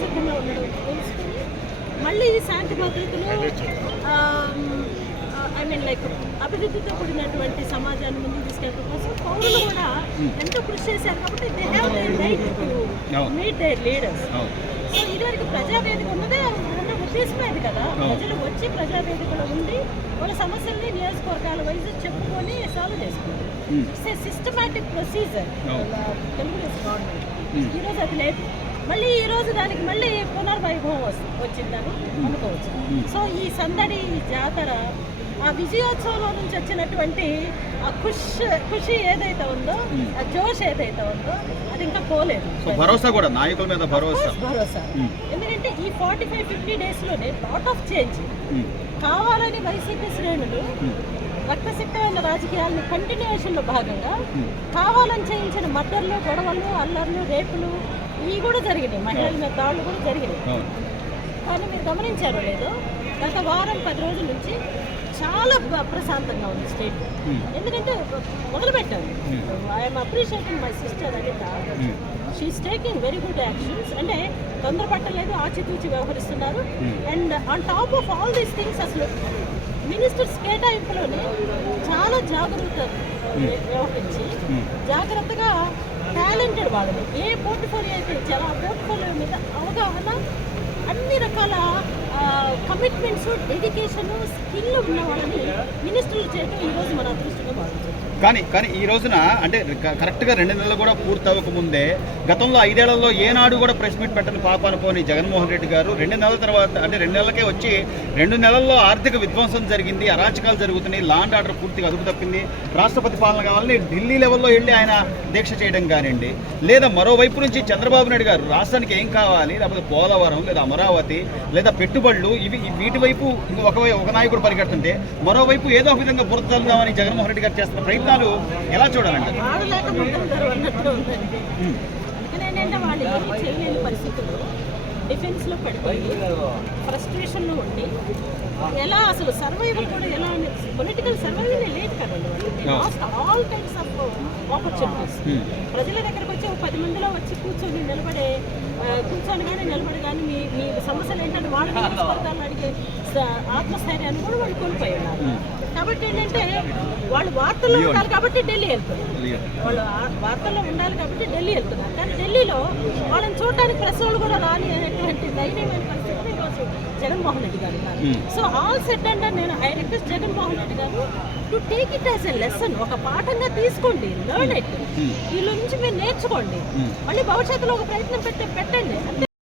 సంసిద్ధంగా ఉండడం తెలుసుకొని మళ్ళీ శాంతి భద్రతలు ఐ మీన్ లైక్ అభివృద్ధితో కూడినటువంటి సమాజాన్ని ముందుకు తీసుకెళ్ళడం కోసం పౌరులు కూడా ఎంతో కృషి చేశారు కాబట్టి they have the right to meet their leaders. So ఇదివరకు ప్రజావేదిక ఉన్నదే ఉన్న ఉద్దేశమే అది కదా, ప్రజలు వచ్చి ప్రజావేదికలో ఉండి వాళ్ళ సమస్యల్ని నియోజకవర్గాల వైపు చెప్పుకొని సాల్వ్ చేసుకుంటారు. It's a systematic procedure Telugu Desam government. ఈరోజు అది లేదు, మళ్ళీ ఈరోజు దానికి మళ్ళీ పునర్వైభవం వచ్చిందని అనుకోవచ్చు. సో ఈ సందడి, ఈ జాతర, ఆ విజయోత్సవంలో నుంచి వచ్చినటువంటి ఆ ఖుషి ఏదైతే ఉందో, ఆ జోష్ ఏదైతే ఉందో అది ఇంకా పోలేదు. భరోసా కూడా నాయకుల మీద భరోసా. ఎందుకంటే ఈ 45-50 డేస్లోనే లాట్ ఆఫ్ చేంజ్. కావాలని వైసీపీ శ్రేణులు రక్తసిక్తమైన రాజకీయాలను కంటిన్యూషన్లో భాగంగా కావాలని చేయించిన మర్డర్లు, గొడవలు, అల్లర్లు, రేపులు ఇవి కూడా జరిగినాయి. మహిళల మీద దాడులు కూడా జరిగినాయి. కానీ మీరు గమనించారో లేదో, గత వారం 10 రోజుల నుంచి చాలా ప్రశాంతంగా ఉంది స్టేట్. ఎందుకంటే మొదలుపెట్టాను. I'm appreciating my sister Anitha. She's taking very good actions. అంటే తొందరపట్టలేదు, ఆచితూచి వ్యవహరిస్తున్నారు. And on top of all these things అసలు మినిస్టర్స్ కేటాయింపులోనే చాలా జాగ్రత్త వ్యవహరించి జాగ్రత్తగా టాలెంటెడ్ వాళ్ళని ఏ పోర్ట్ఫోలియో అయితే ఇచ్చారో ఆ పోర్ట్ఫోలియో మీద అవగాహన, అన్ని రకాల కమిట్మెంట్స్, డెడికేషన్, స్కిల్ ఉన్న వాళ్ళని మినిస్టర్లు చేయడం ఈరోజు మన అదృష్టంగా భావించారు. కానీ ఈ రోజున అంటే కరెక్ట్గా 2 నెలలు కూడా పూర్తి అవ్వకముందే గతంలో 5 ఏళ్లలో ఏనాడు కూడా ప్రెస్ మీట్ పెట్టని పాపాన పోని జగన్మోహన్ రెడ్డి గారు 2 నెలల తర్వాత అంటే 2 నెలలకే వచ్చి 2 నెలల్లో ఆర్థిక విధ్వంసం జరిగింది, అరాచకాలు జరుగుతున్నాయి, లా అండ్ ఆర్డర్ పూర్తిగా అదుపు తప్పింది, రాష్ట్రపతి పాలన కావాలని ఢిల్లీ లెవెల్లో వెళ్ళి ఆయన దీక్ష చేయడం కానివ్వండి, లేదా మరోవైపు నుంచి చంద్రబాబు నాయుడు గారు రాష్ట్రానికి ఏం కావాలి, లేకపోతే పోలవరం లేదా అమరావతి లేదా పెట్టుబడులు వీటి వైపు ఒక నాయకుడు పరిగెడుతుంటే మరోవైపు ఏదో ఒక విధంగా బురదలుదామని జగన్మోహన్ రెడ్డి గారు చేస్తున్న ప్రయత్నాలు ఎలా చూడాలంటే వాళ్ళు ఏమీ చేయలేని పరిస్థితుల్లో డిఫెన్స్లో పడిపోయి ఫ్రస్ట్రేషన్లో ఉండి ఎలా అసలు సర్వైవల్ కూడా ఎలా పొలిటికల్ సర్వైవల్ లేదు కదండి. Last all types of opportunities. ప్రజల దగ్గరకు వచ్చి 10 మందిలో వచ్చి కూర్చొని కానీ నిలబడి కానీ మీ సమస్యలు ఏంటంటే వాళ్ళ నియోజకవర్గాలను అడిగే ఆత్మస్థైర్యాన్ని కూడా వాళ్ళు కోల్పోయి ఉన్నారు. కాబట్టి ఏంటంటే వాళ్ళు వార్తల్లో ఉండాలి కాబట్టి ఢిల్లీ వెళ్తున్నారు, వాళ్ళు వార్తల్లో ఉండాలి కాబట్టి ఢిల్లీ వెళ్తున్నారు. కానీ ఢిల్లీలో వాళ్ళని చూడటానికి ప్రెస్ వాళ్ళు కూడా రాని అనేటువంటి ధైర్యమైన పరిస్థితులు ఈరోజు జగన్మోహన్ రెడ్డి గారు ఉన్నారు. సో ఆల్ సెట్ అండ్ నేను ఐ రిక్వెస్ట్ జగన్మోహన్ రెడ్డి గారు to take it as a lesson. ఒక పాఠంగా తీసుకోండి, లర్న్ ఇట్. వీళ్ళ నుంచి మీరు నేర్చుకోండి, మళ్ళీ భవిష్యత్తులో ఒక ప్రయత్నం పెట్టండి.